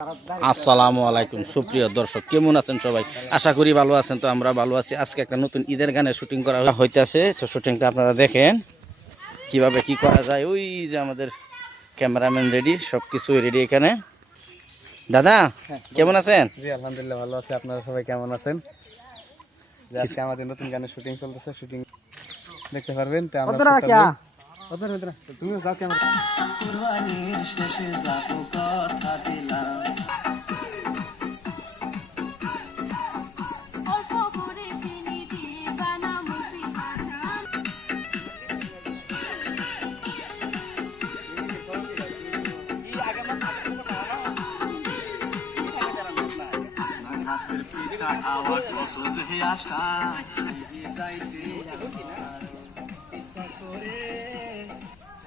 আসসালামু আলাইকুম সুপ্রিয় দর্শক, কেমন আছেন সবাই? আশা করি ভালো আছেন। তো আমরা ভালো আছি। আজকে একটা নতুন ঈদের গানে শুটিং করা হইতেছে। শুটিংটা আপনারা দেখেন কিভাবে কি করা যায়। ওই যে আমাদের ক্যামেরাম্যান রেডি, সব কিছু রেডি এখানে। দাদা কেমন আছেন? জি আলহামদুলিল্লাহ ভালো আছি। আপনারা সবাই কেমন আছেন? আজকে আমাদের নতুন গানের শুটিং চলতেছে, শুটিং দেখতে পারবেন। তো আমরা তুমিও যাও ক্যামেরা। কুরবানির শেষে যাবো কথা দিলাম।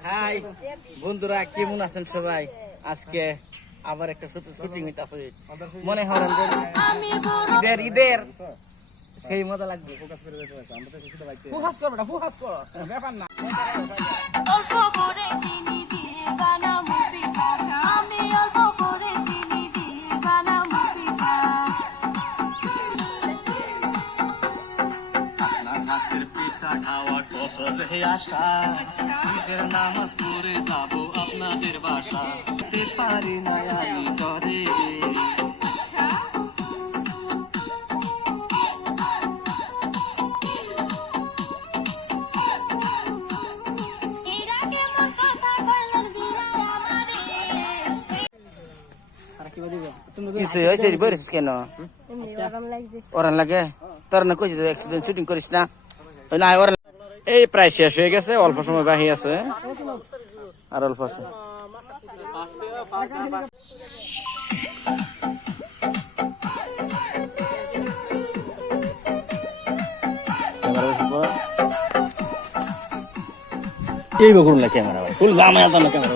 হাই বন্ধুরা, কেমন আছেন সবাই? আজকে আবার একটা শুটিং হইতাছে। মনে হয় ঈদের ঈদের সেই মজা লাগবে। ফোকাস করো না, ফোকাস করো, ব্যাপার না। নামাজ পড়ে যাবো আপনাদের বাসা, পারি না আমি করে। কিছু হয়েছে বলিস কেন? ওরান লাগে তোর না কইছিস অ্যাক্সিডেন্ট শুটিং করিস না। না ওরান এই প্রায় শেষ হয়ে গেছে, অল্প সময় বাকি আছে আর অল্প আছে। এই বকুন না ক্যামেরা ফুল জামা আছে না ক্যামেরা।